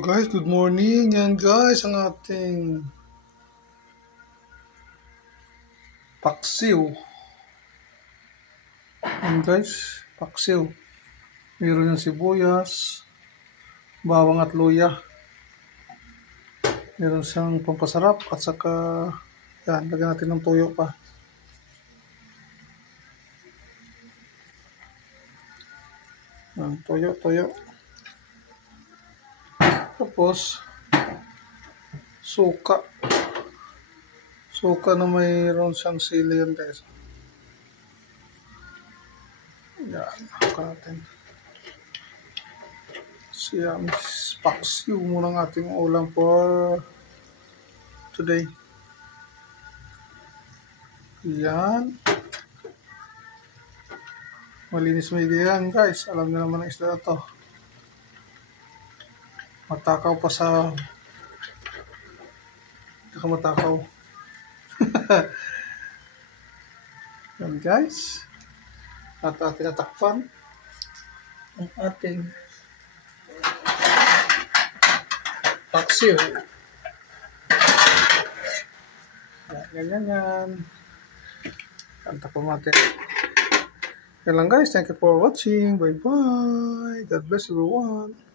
So guys, good morning. Yan guys, ang ating paksiw. Yan guys, paksiw. Meron yung sibuyas, bawang at luya. Meron siyang pampasarap at saka yan, lagyan natin ng toyo pa. Yan, toyo. Tapos, suka. Suka na mayroon siyang sili yan guys. Yan, haka natin. Siyam paksiw muna ng ating ulam for today. Yan. Malinis may yan guys. Alam niyo naman ang isda na to. Matakaw pa sa... matakaw. Yan guys. At ating natakpan ang ating paksiw. Yan. Takpan natin. Yan lang guys. Thank you for watching. Bye-bye. God bless everyone.